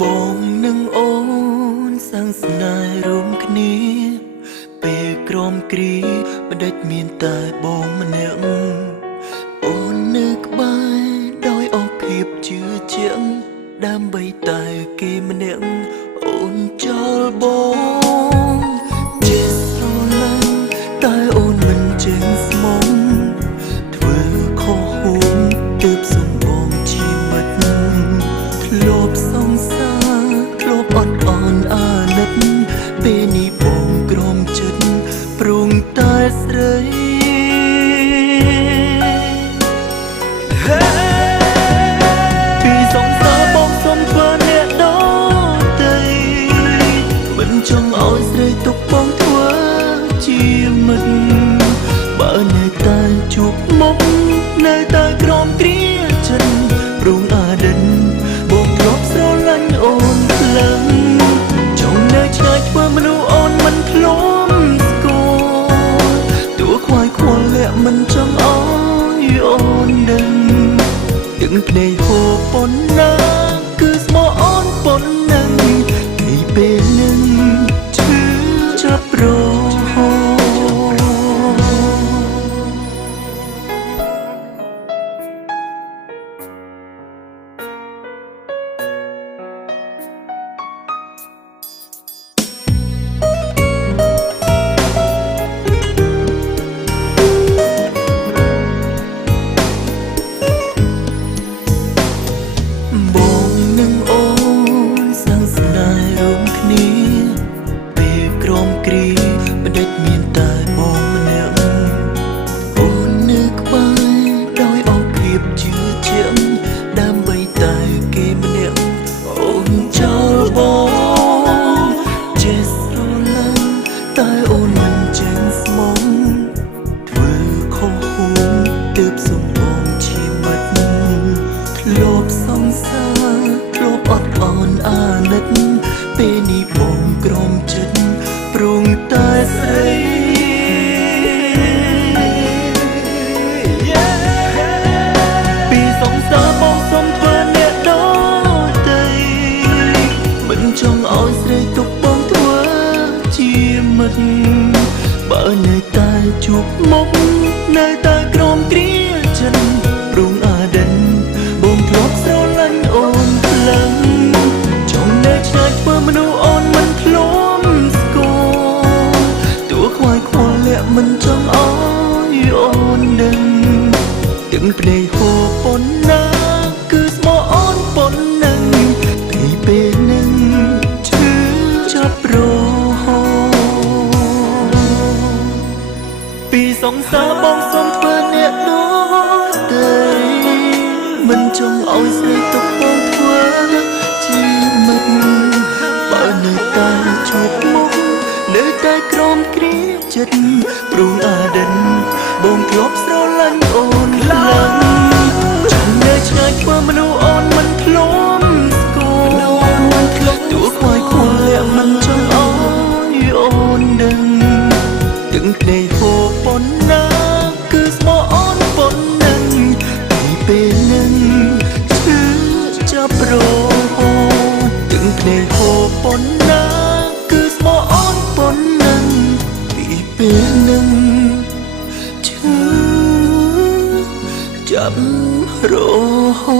បងនឹងអូនសាំងស្នេហ៍រួមគ្នាពេលក្រមគ្រីបដិចមានតែបងម្នាក់អូននៅក្បែរដោយអស់ភាពជឿជាក់ដើម្បីតែគេម្នាក់អូនចោលបងជាស្រឡាញ់តែអូនមិនចេះស្មងធ្វើខុសហួងទើបសុំបងជាមិត្តធ្លាប់សង្សារធ្លាប់អត់អន់អាណិតពេលនេះបងក្រំចិត្តព្រមតែស្រីពីសង្សារបងសុំធ្វើអ្នកដទៃមិនចង់ឲ្យស្រីទុកបងធ្វើជាមិត្តបើនៅតែជួបមុខនៅតែក្រំគ្រាចិត្តព្រមអាដិនបងធ្លាប់ស្រឡាញ់អូនខ្លាំងចង់នៅឆ្ងាយធ្វើមនុស្សអូនមិនធ្លាប់ស្គាល់តួខ្វាយខ្វល់លាក់មិនចង់ឲ្យអូនដឹងទាំងភ្នែកហូរប៉ុណ្ណាគឺស្មោះអូនប៉ុណ្ណឹងពីពេលនឹងឈឺចាប់រហូតបងនឹងអូនសាំងស្នេហ៍រួមគ្នាពេលក្រមគ្រីបដិចមានតែបងម្នាក់អូននៅក្បែរដោយអស់ភាពជឿជាក់ដើម្បីតែគេម្នាក់អូនចោលបងចេះស្រឡាញ់តែអូនមិនចេះស្មងធ្វើខុសហួងទើបសុំបងជាមិត្តធ្លាប់សង្សារធ្លាប់អត់អន់អាណិតពេលនេះបងក្រំចិត្តព្រមតែស្រីពីសង្សារបងសុំធ្វើអ្នកដទៃមិនចង់ឲ្យស្រីទុកបងធ្វើជាមិត្តបើនៅតែជួបមុខនៅតែក្រំគ្រាចិត្តព្រមអាដិនបងធ្លាប់ស្រឡាញ់អូនខ្លាំងចង់នៅឆ្ងាយធ្វើមនុស្សអូនមិនធ្លាប់ស្គាល់តួខ្វាយខ្វល់លាក់មិនចង់ឲ្យអូនដឹងទាំងភ្នែកហូរប៉ុណ្ណាគឺស្មោះអូនប៉ុណ្ណឹងពីពេលនឹងឈឺចាប់រហូតពីសង្សារបងសុំធ្វើអ្នកដទៃមិនចង់ឲ្យស្រីទុកបងធ្វើជាមិត្តបើនៅតែជួបមុខនៅតែក្រំគ្រាចិត្តព្រមអាដិនបងធ្លាប់ស្រឡាញ់អូនខ្លាំងចង់នៅឆ្ងាយធ្វើមនុស្សអូនមិនធ្លាប់ស្គាល់តួខ្វាយខ្វល់លាក់មិនចង់ឲ្យអូនដឹងទាំងភ្នែកហូរប៉ុណ្ណាគឺស្មោះអូនប៉ុណ្ណឹងពីពេលនឹងឈឺចាប់រហូតទាំងភ្នែកហូរប៉ុណ្ណាគឺស្មោះអូនប៉ុណ្ណឹងពីពេលនឹងឈឺចាប់រហូ